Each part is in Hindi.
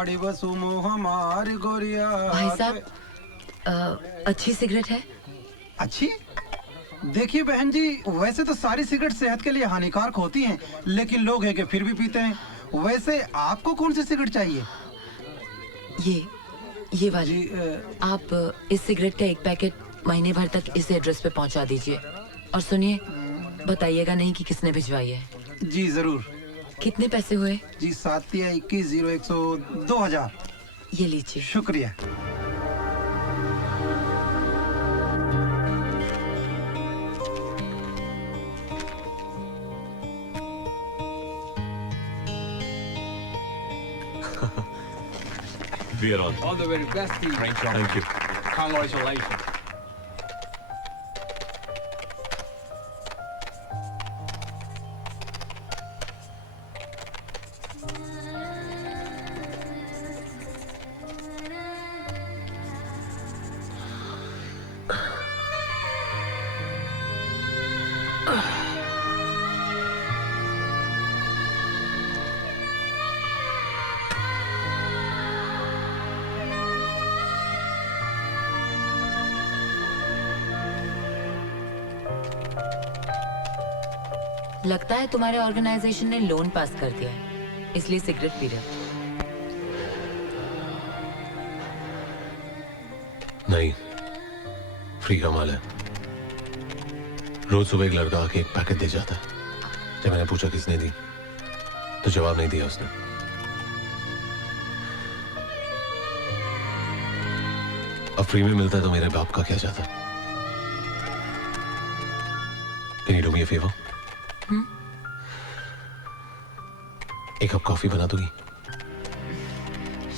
खड़ी बसु मोह हमार गोरिया। भाई साहब अच्छी सिगरेट है? अच्छी? देखिए बहन जी, वैसे तो सारी सिगरेट सेहत के लिए हानिकारक होती हैं, लेकिन लोग हैं कि फिर भी पीते हैं। वैसे आपको कौन सी सिगरेट चाहिए? ये वाली जी आप इस सिगरेट का एक पैकेट महीने भर तक इस एड्रेस पे पहुंचा दीजिए। और सुनिए, बताइएगा नहीं कि किसने भिजवाई है। जी जरूर। कितने पैसे हुए? जी 7-21-0-100 2000। ये लीजिए। शुक्रिया। We are on. All the very best to you. Thank you. Congratulations. लगता है तुम्हारे ऑर्गेनाइजेशन ने लोन पास कर दिया है, इसलिए सिगरेट पी रहे हो। नहीं, फ्री का माल है। रोज सुबह एक लड़का आके एक पैकेट दे जाता है। जब मैंने पूछा किसने दी, तो जवाब नहीं दिया उसने। अब फ्री में मिलता है तो मेरे बाप का क्या जाता? Can you do me a favor? एक कप कॉफी बना दोगी?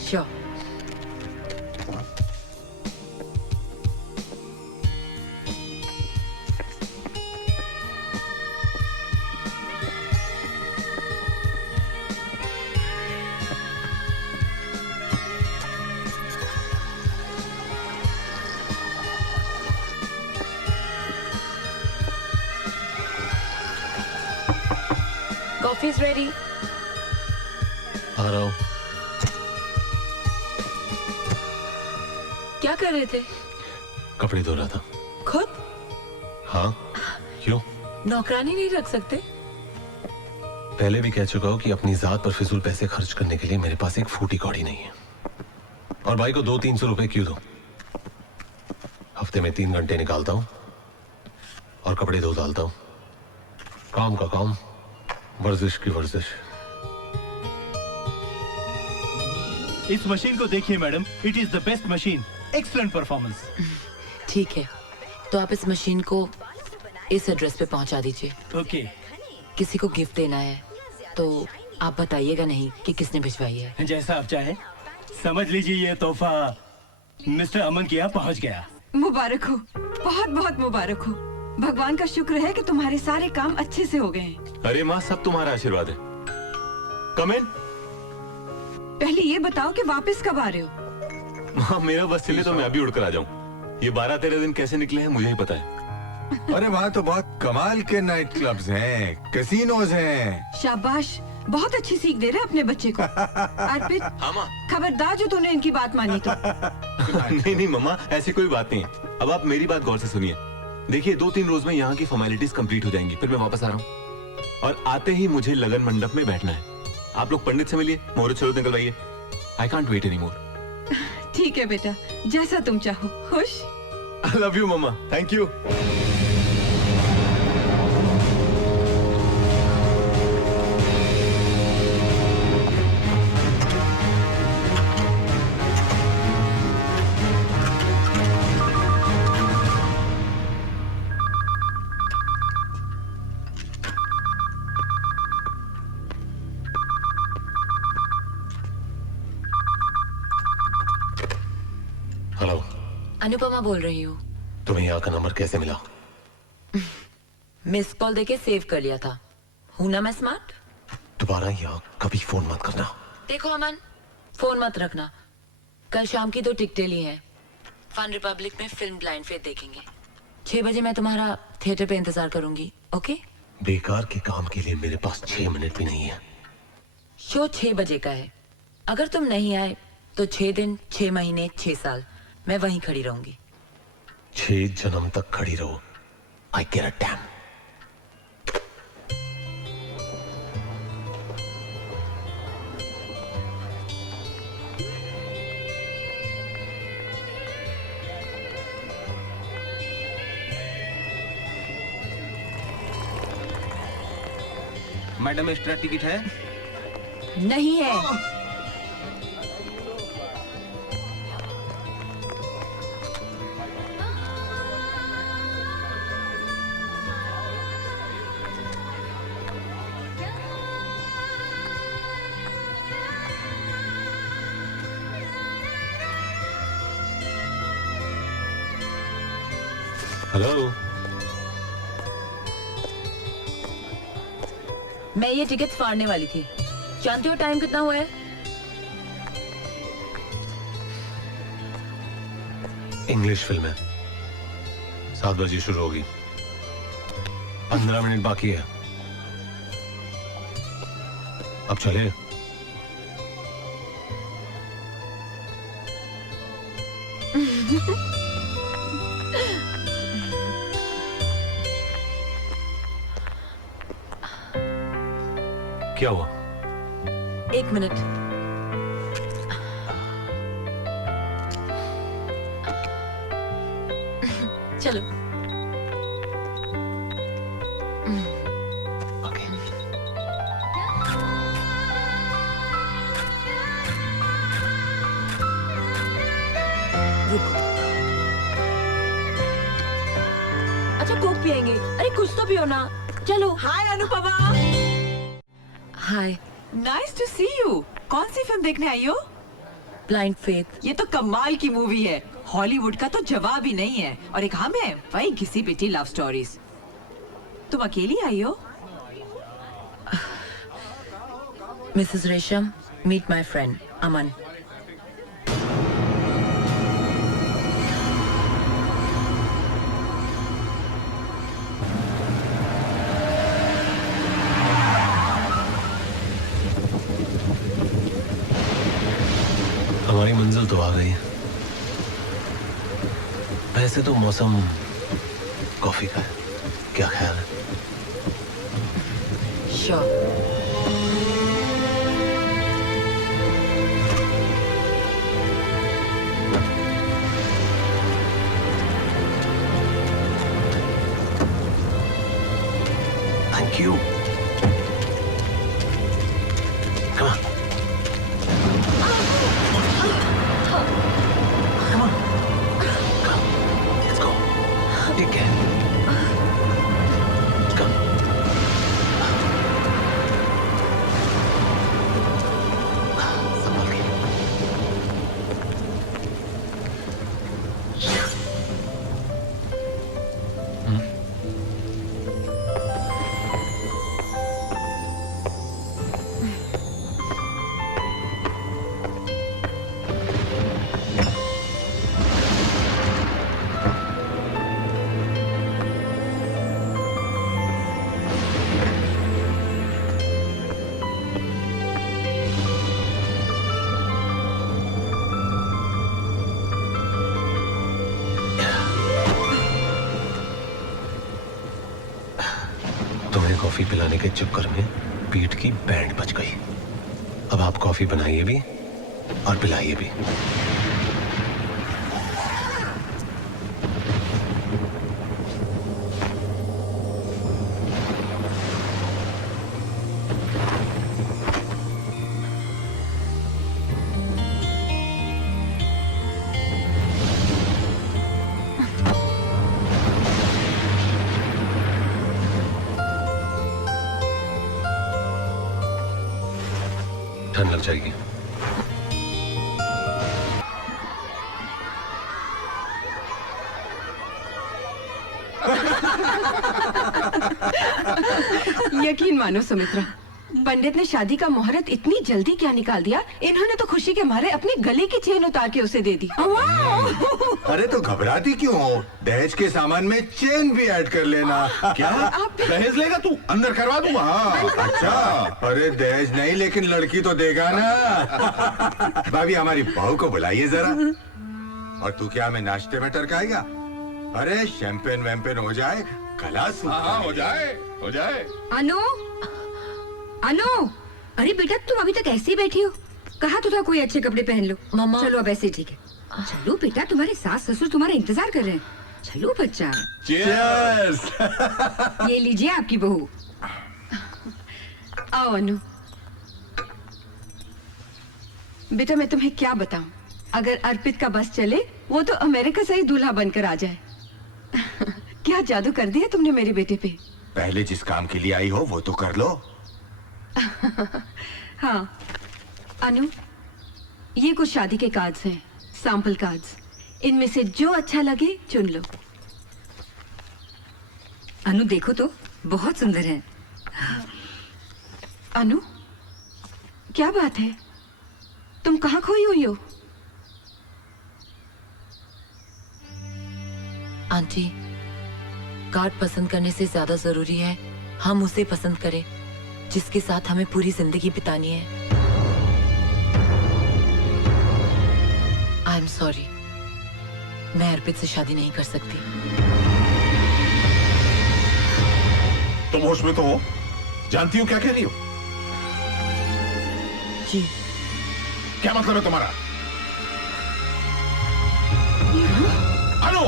श्योर। Coffee is ready. आ रहा हूँ। क्या कर रहे थे? कपड़े धो रहा था। खुद? हाँ, क्यों? नौकरानी नहीं रख सकते? पहले भी कह चुका हूँ कि अपनी जात पर फिजूल पैसे खर्च करने के लिए मेरे पास एक फूटी कौड़ी नहीं है। और भाई को 200-300 रुपए क्यों दूं? हफ्ते में 3 घंटे निकालता हूँ और कपड़े धो डालता हूँ। काम का काम, वर्जिश की वर्जिश। इस मशीन को देखिए madam, it is the best machine, excellent performance. ठीक है, तो आप इस मशीन को इस एड्रेस पे पहुंचा दीजिए। ओके। किसी को गिफ्ट देना है तो आप बताइएगा नहीं कि किसने भिजवाई है। जैसा आप चाहे। समझ लीजिए ये तोहफा मिस्टर अमन के यहाँ पहुँच गया। मुबारक हो, बहुत बहुत मुबारक हो। भगवान का शुक्र है कि तुम्हारे सारे काम अच्छे से हो गए हैं। अरे माँ, सब तुम्हारा आशीर्वाद है। कम इन। पहले ये बताओ कि वापस कब आ रहे हो? माँ, मेरा बस चले तो मैं अभी उड़कर आ जाऊँ। ये 12-13 दिन कैसे निकले हैं मुझे ही पता है। अरे वहाँ तो बहुत कमाल के नाइट क्लब्स हैं, कैसीनोज हैं। शाबाश, बहुत अच्छी सीख दे रहे अपने बच्चे को। अर्पित, हाँ माँ। खबरदार जो तूने इनकी बात मानी तो। नहीं नहीं मम्मा, ऐसी कोई बात नहीं है। अब आप मेरी बात गौर से सुनिए। देखिए, 2-3 रोज में यहाँ की फॉर्मेलिटीज कंप्लीट हो जाएंगी, फिर मैं वापस आ रहा हूँ। और आते ही मुझे लगन मंडप में बैठना है। आप लोग पंडित से मिलिए, मुहूर्त चलो निकलवाइए। I can't wait any more. ठीक है बेटा, जैसा तुम चाहो। खुश? I love you mamma, thank you. Hello, Anupama बोल रही हूँ। तुम्हें यहाँ का नंबर कैसे मिला? मिस कॉल देके सेव कर लिया था। हूं ना मैं स्मार्ट? दोबारा यहाँ कभी फोन मत करना। देखो अमन, फोन मत रखना। कल शाम की 2 टिकटें ली हैं। फन रिपब्लिक में फिल्म ब्लाइंड फेथ देखेंगे। 6 बजे मैं तुम्हारा थिएटर पे इंतजार करूंगी। ओके? बेकार के काम के लिए मेरे पास 6 मिनट भी नहीं है। शो 6 बजे का है। अगर तुम नहीं आए तो 6 दिन, 6 महीने, 6 साल मैं वहीं खड़ी रहूंगी। 6 जन्म तक खड़ी रहो। आई केयर अ डैम। मैडम एक्स्ट्रा टिकट है? नहीं है। हेलो। मैं ये टिकट फाड़ने वाली थी। जानते हो टाइम कितना हुआ है? इंग्लिश फिल्म है, 7 बजे शुरू होगी, 15 मिनट बाकी है। अब चले। क्या हुआ? 1 मिनट। चलो। ओके। रुको। अच्छा कोक पियेंगे? अरे कुछ तो पियो ना। चलो। Hi Anupama, hi. Nice to see you. कौन सी फिल्म देखने आई हो? Blind faith. ये तो कमाल की मूवी है, हॉलीवुड का तो जवाब ही नहीं है। और एक हम है, वही घिसी पिटी लव स्टोरीज। तुम अकेली आई हो? मिसेस रेशम, मीट माय फ्रेंड अमन। हमारी मंजिल तो आ गई है। वैसे तो मौसम कॉफी का है, क्या ख्याल है? Sure. Thank you. Come on. Let's go. Take care. Come. संभल के। तुम्हें कॉफी पिलाने के चक्कर में पीठ की बैंड बच गई। अब आप कॉफी बनाइए भी और पिलाइए भी। ठंड लग जाएगी। यकीन मानो सुमित्रा, पंडित ने शादी का मुहूर्त इतनी जल्दी क्या निकाल दिया? इन्होंने तो खुशी के मारे अपनी गले की चेन उतार के उसे दे दी। अरे तो घबराती क्यों हो? दहेज के सामान में चेन भी ऐड कर लेना। क्या दहेज लेगा तू? अंदर करवा दूंगा। हाँ, अच्छा। अरे दहेज नहीं, लेकिन लड़की तो देगा ना। भाभी हमारी बहू को बुलाइए जरा। और तू क्या हमें नाश्ते में टरकाएगा? अरे शैंपेन वैम्पेन हो जाए, गला सूखा। हाँ हो जाए, हो जाए। अनु, अनु, अरे बेटा तुम अभी तक ऐसे ही बैठी हो? कहा तो था कोई अच्छे कपड़े पहन लो। मम्मा। चलो अब ऐसे ठीक है। चलो बेटा, तुम्हारे सास ससुर तुम्हारा इंतजार कर रहे हैं। चलो बच्चा। Cheers! ये लीजिए आपकी बहू। आओ अनु। बेटा मैं तुम्हें क्या बताऊं, अगर अर्पित का बस चले वो तो अमेरिका से ही दूल्हा बनकर आ जाए। क्या जादू कर दिया तुमने मेरे बेटे पे। पहले जिस काम के लिए आई हो वो तो कर लो। हाँ अनु, ये कुछ शादी के कार्ड्स हैं, सैंपल कार्ड्स। इनमें से जो अच्छा लगे चुन लो। अनु देखो तो, बहुत सुंदर है। अनु, क्या बात है? तुम कहाँ खोई हुई हो? आंटी, कार्ड पसंद करने से ज्यादा जरूरी है हम उसे पसंद करें जिसके साथ हमें पूरी जिंदगी बितानी है। आई एम सॉरी, मैं अर्पित से शादी नहीं कर सकती। तुम होश में तो हो? जानती हो क्या कह रही हो? जी। क्या मतलब है तुम्हारा? अनु,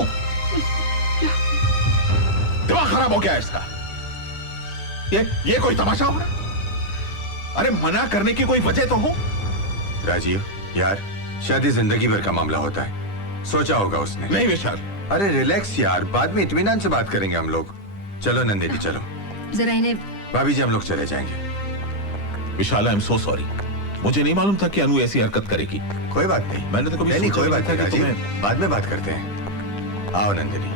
दिमाग खराब हो गया है इसका। ये कोई तमाशा हो रहा है? अरे मना करने की कोई वजह तो हो। राजीव यार, शादी जिंदगी भर का मामला होता है, सोचा होगा उसने। नहीं विशाल। अरे रिलैक्स यार, बाद में इत्मीनान से बात करेंगे हम लोग। चलो नंदिनी चलो। जरा इन्हें। भाभी जी हम लोग चले जाएंगे। विशाल, आई एम सो सॉरी। मुझे नहीं मालूम था कि अनु ऐसी हरकत करेगी। कोई बात नहीं, मैंने तो कभी नहीं सोचा कोई भी बात नहीं नहीं था कि राजीव, बाद में बात करते हैं। आओ नंदिनी।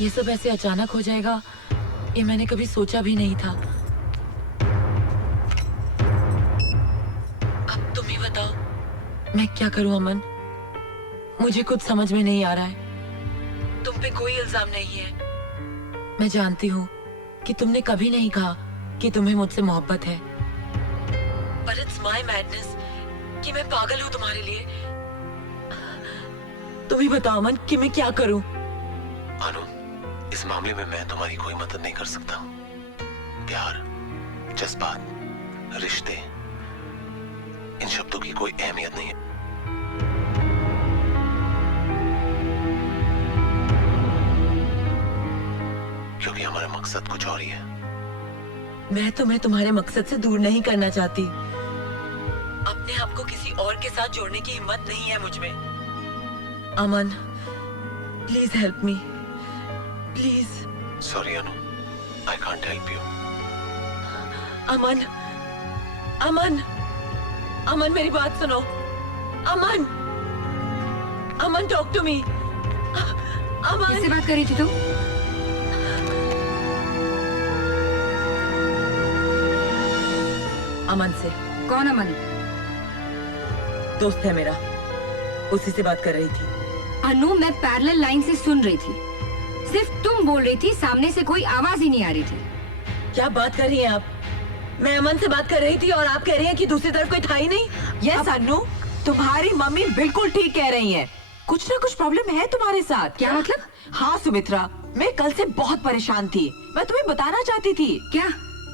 ये सब ऐसे अचानक हो जाएगा ये मैंने कभी सोचा भी नहीं था। अब तुम ही बताओ मैं क्या करूं अमन, मुझे कुछ समझ में नहीं आ रहा है। तुम पे कोई इल्जाम नहीं है, मैं जानती हूँ कि तुमने कभी नहीं कहा कि तुम्हें मुझसे मोहब्बत है, पर इट्स माय मैडनेस कि मैं पागल हूँ तुम्हारे लिए। तुम ही बताओ अमन कि मैं क्या करूं। अनु, इस मामले में मैं तुम्हारी कोई मदद नहीं कर सकता। प्यार, जज्बात, रिश्ते, इन शब्दों की कोई अहमियत नहीं है। क्योंकि हमारा मकसद कुछ और ही है। मैं तुम्हें तुम्हारे मकसद से दूर नहीं करना चाहती, अपने आप को किसी और के साथ जोड़ने की हिम्मत नहीं है मुझ में। अमन, please help me, please. Sorry Anu, I can't help you. अमन, अमन, अमन मेरी बात सुनो। अमन, अमन टॉक टू मी। अमन, किससे बात कर रही थी तू? अमन से। कौन अमन? दोस्त है मेरा, उसी से बात कर रही थी। अनु, मैं पैरेलल लाइन से सुन रही थी, सिर्फ तुम बोल रही थी, सामने से कोई आवाज ही नहीं आ रही थी। क्या बात कर रही हैं आप? मैं अमन से बात कर रही थी और आप कह रही हैं कि दूसरी तरफ कोई था ही नहीं। यस अनु, तुम्हारी मम्मी बिल्कुल ठीक कह रही हैं। कुछ ना कुछ प्रॉब्लम है तुम्हारे साथ। क्या मतलब? हाँ सुमित्रा, मैं कल से बहुत परेशान थी। मैं तुम्हें बताना चाहती थी। क्या?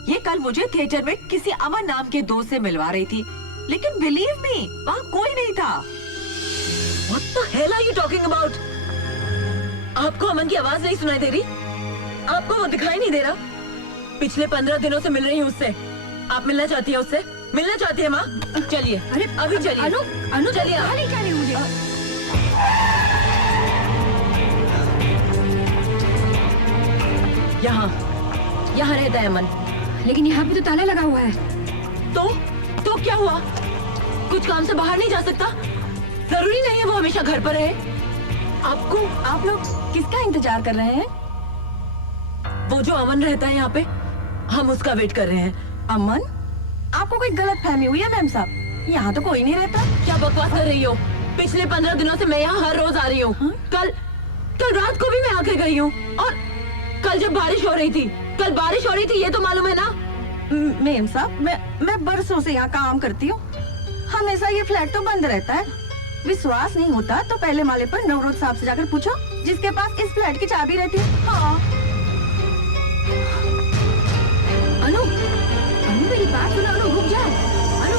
ये कल मुझे थिएटर में किसी अमन नाम के दोस्त से मिलवा रही थी, लेकिन बिलीव मी वहाँ कोई नहीं था। What the hell are you talking about? आपको अमन की आवाज नहीं सुनाई दे रही? आपको वो दिखाई नहीं दे रहा? पिछले 15 दिनों से मिल रही हूँ उससे। आप मिलना चाहती है उससे? मिलना चाहती है माँ? चलिए, अरे अभी चलिए। अनु, अनु चलिए। कहाँ ले जा रही हो मुझे? यहाँ रहता है अमन। लेकिन यहाँ पे तो ताला लगा हुआ है। तो क्या हुआ? कुछ काम से बाहर नहीं जा सकता? जरूरी नहीं है वो हमेशा घर पर रहे। आप लोग किसका इंतजार कर रहे हैं? वो जो अमन रहता है यहाँ पे, हम उसका वेट कर रहे हैं। अमन? आपको कोई गलत फहमी हुई है मैम साहब? यहाँ तो कोई नहीं रहता। क्या बकवास कर रही हो? पिछले 15 दिनों से मैं यहाँ हर रोज आ रही हूँ। कल रात को भी मैं आके गई हूँ, और कल जब बारिश हो रही थी, ये तो मालूम है ना? मैम साहब, मैं बरसों से यहाँ काम करती हूँ। हमेशा ये फ्लैट तो बंद रहता है। विश्वास नहीं होता तो पहले माले पर नवरोज साहब से जाकर पूछो, जिसके पास इस फ्लैट की चाबी रहती है। हाँ। अनु, मेरी बात सुनो। अनु, रुक जाओ। अनु,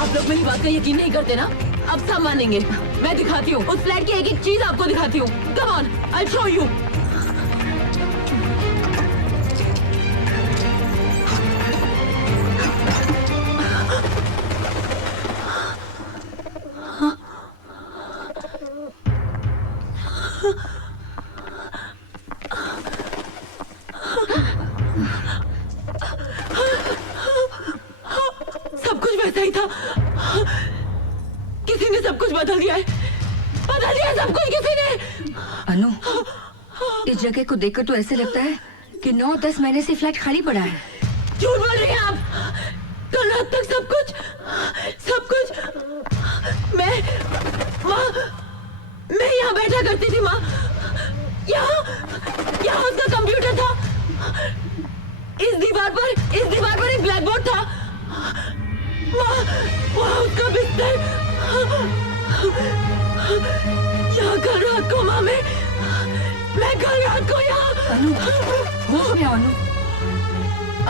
आप लोग मेरी बात का यकीन नहीं करते ना? अब सब मानेंगे। मैं दिखाती हूँ, उस फ्लैट की एक एक चीज आपको दिखाती हूँ। Come on, I show you. सब कुछ वैसा ही था। किसी ने सब कुछ बदल दिया है। सब कुछ किसी ने। अनु, इस जगह को देखकर तो ऐसे लगता है कि 9-10 महीने से फ्लैट खाली पड़ा है। झूठ बोल रही हैं आप। कल रात तक सब कुछ मैं यहाँ बैठा करती थी माँ। यहाँ उसका कंप्यूटर था। इस दीवार पर एक ब्लैक बोर्ड था। वहाँ उसका बिस्तर। यहाँ कल रात को माँ मैं कल रात को यहाँ। अनु, होश में आओ अनु।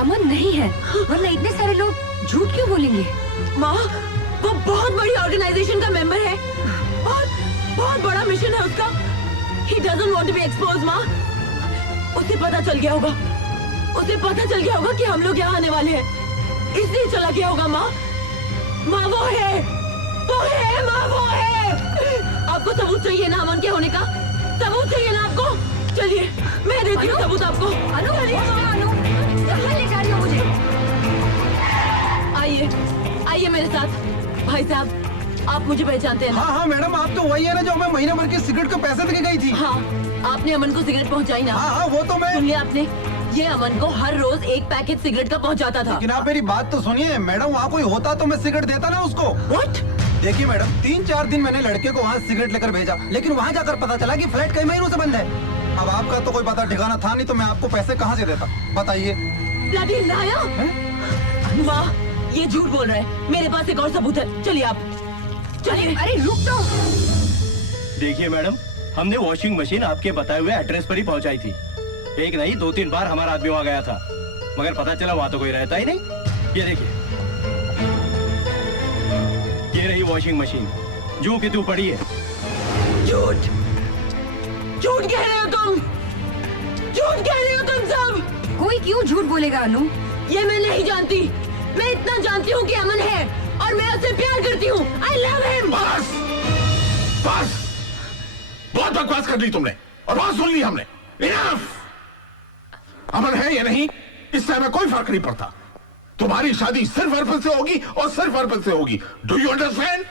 अमन नहीं है, वरना इतने सारे लोग झूठ क्यों बोलेंगे? माँ, वो बहुत बड़ी ऑर्गेनाइजेशन का मेंबर है। बहुत बड़ा मिशन है उसका। He doesn't want to be exposed, माँ। उसे पता चल गया होगा कि हम लोग यहाँ आने वाले हैं, इसलिए चला गया होगा माँ। माँ वो है माँ, वो है। आपको सबूत चाहिए ना अमन के होने का? सबूत चाहिए ना आपको? चलिए मैं देती हूँ सबूत आपको। अनु, कहाँ ले जा रही हो मुझे? आइए मेरे साथ। भाई साहब, आप मुझे पहचानते हैं ना? हाँ मैडम, आप तो वही है ना जो हमें महीने भर की सिगरेट के पैसे देके गई थी। हाँ, आपने अमन को सिगरेट पहुंचाई ना? हाँ, वो तो मैं। सुन लिया आपने? ये अमन को हर रोज एक पैकेट सिगरेट का पहुंचाता था। लेकिन आप मेरी बात तो सुनिए मैडम, वहाँ कोई होता तो मैं सिगरेट देता ना उसको। What? देखिए मैडम, 3-4 दिन मैंने लड़के को वहाँ सिगरेट लेकर भेजा, लेकिन वहाँ जाकर पता चला कि फ्लैट कई महीनों से बंद है। अब आपका तो कोई पता ठिकाना था नहीं, तो मैं आपको पैसे कहाँ से देता, बताइए। Bloody liar! माँ, ये झूठ बोल रहा है। मेरे पास एक और सबूत है। चलिए आप, चलिए। अरे रुक तो। देखिए मैडम, हमने वॉशिंग मशीन आपके बताए हुए एड्रेस पर ही पहुंचाई थी। एक नहीं 2-3 बार हमारा आदमी वहां गया था, मगर पता चला वहां तो कोई रहता ही नहीं। ये देखिए, ये रही वॉशिंग मशीन, जो कि तू पड़ी है। झूठ कह रहे हो तुम सब। कोई क्यों झूठ बोलेगा अनु? ये मैं नहीं जानती। मैं इतना जानती हूँ कि अमन है और मैं उससे प्यार करती हूँ। I love him। बस बहुत बकवास कर ली तुमने और बहुत सुन ली हमने। Enough! अमन है या नहीं, इससे हमें कोई फर्क नहीं पड़ता। तुम्हारी शादी सिर्फ अर्पण से होगी और सिर्फ अर्पण से होगी। Do you understand?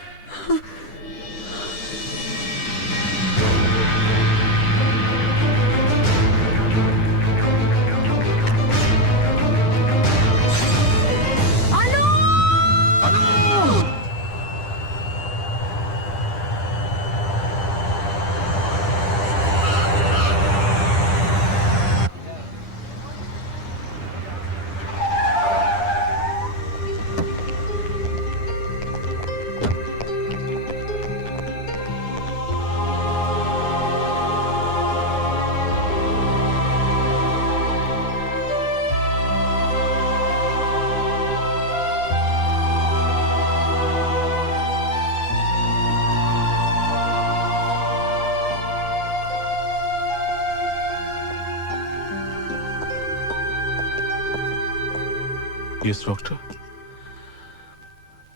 Yes doctor.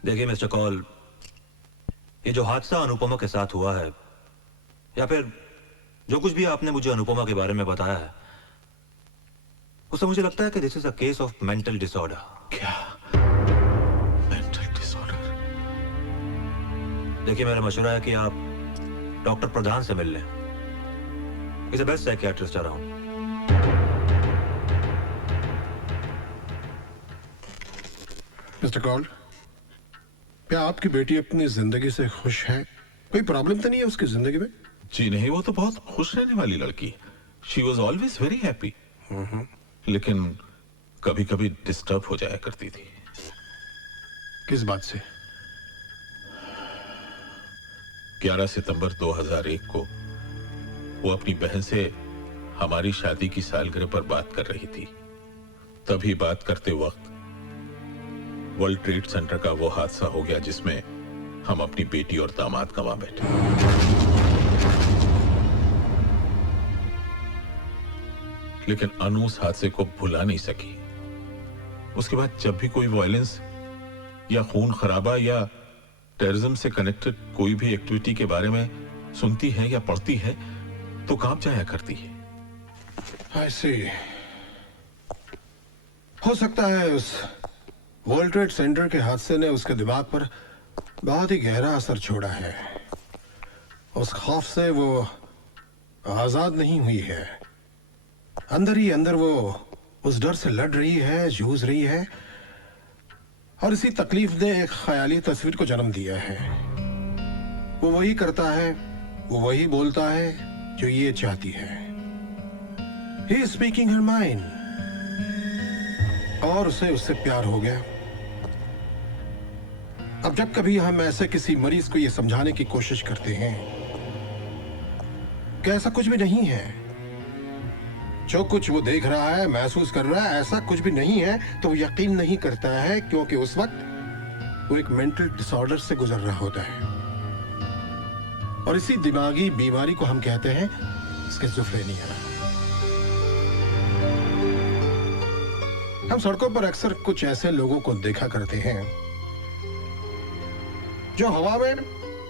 देखिए मिस्टर कॉल, ये जो हादसा अनुपमा के साथ हुआ है, या फिर जो कुछ भी आपने मुझे अनुपमा के बारे में बताया है, उससे मुझे लगता है कि this is a case of mental disorder. क्या? देखिए मेरा मशवरा है कि आप डॉक्टर प्रधान से मिल लें। Is the best psychiatrist around. Mister call, क्या आपकी बेटी अपनी जिंदगी से खुश है? कोई प्रॉब्लम तो नहीं है उसकी जिंदगी में? जी नहीं, वो तो बहुत खुश रहने वाली लड़की। She was always very happy, लेकिन कभी कभी डिस्टर्ब हो जाया करती थी। किस बात से? 11 सितंबर 2001 को वो अपनी बहन से हमारी शादी की सालगिरह पर बात कर रही थी। तभी बात करते वक्त वर्ल्ड ट्रेड सेंटर का वो हादसा हो गया जिसमें हम अपनी बेटी और दामाद गंवा बैठे। लेकिन अनु उस हादसे को भुला नहीं सकी। उसके बाद जब भी कोई वायलेंस या खून खराबा या टेररिज्म से कनेक्टेड कोई भी एक्टिविटी के बारे में सुनती है या पढ़ती है तो कांप जाया करती है। ऐसे हो सकता है उस वर्ल्ड ट्रेड सेंटर के हादसे ने उसके दिमाग पर बहुत ही गहरा असर छोड़ा है। उस खौफ से वो आजाद नहीं हुई है। अंदर ही अंदर वो उस डर से लड़ रही है, जूझ रही है, और इसी तकलीफ ने एक ख्याली तस्वीर को जन्म दिया है। वो वही करता है, वो वही बोलता है जो ये चाहती है। He is speaking her mind, और उसे उससे प्यार हो गया। अब जब कभी हम ऐसे किसी मरीज को यह समझाने की कोशिश करते हैं कि ऐसा कुछ भी नहीं है, जो कुछ वो देख रहा है, महसूस कर रहा है, ऐसा कुछ भी नहीं है, तो वो यकीन नहीं करता है, क्योंकि उस वक्त वो एक मेंटल डिसऑर्डर से गुजर रहा होता है। और इसी दिमागी बीमारी को हम कहते हैं स्किज़ोफ्रेनिया। हम सड़कों पर अक्सर कुछ ऐसे लोगों को देखा करते हैं जो हवा में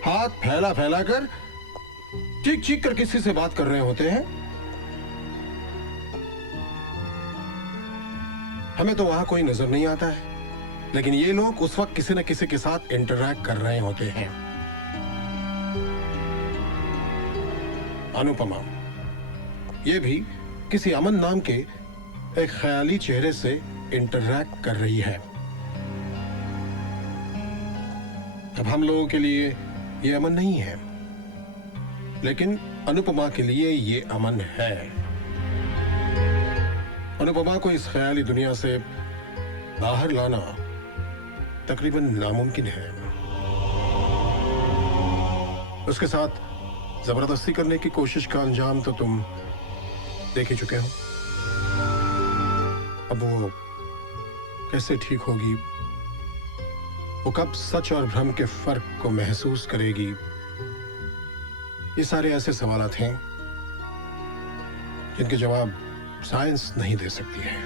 हाथ फैला फैला कर चीख चीख कर किसी से बात कर रहे होते हैं। हमें तो वहां कोई नजर नहीं आता है, लेकिन ये लोग उस वक्त किसी न किसी के साथ इंटरैक्ट कर रहे होते हैं। अनुपमा ये भी किसी अमन नाम के एक ख्याली चेहरे से इंटरैक्ट कर रही है। अब हम लोगों के लिए ये अमन नहीं है, लेकिन अनुपमा के लिए ये अमन है। अनुपमा को इस ख्याली दुनिया से बाहर लाना तकरीबन नामुमकिन है। उसके साथ जबरदस्ती करने की कोशिश का अंजाम तो तुम देख ही चुके हो। अब वो कैसे ठीक होगी, वो कब सच और भ्रम के फर्क को महसूस करेगी, ये सारे ऐसे सवालात हैं जिनके जवाब साइंस नहीं दे सकती है।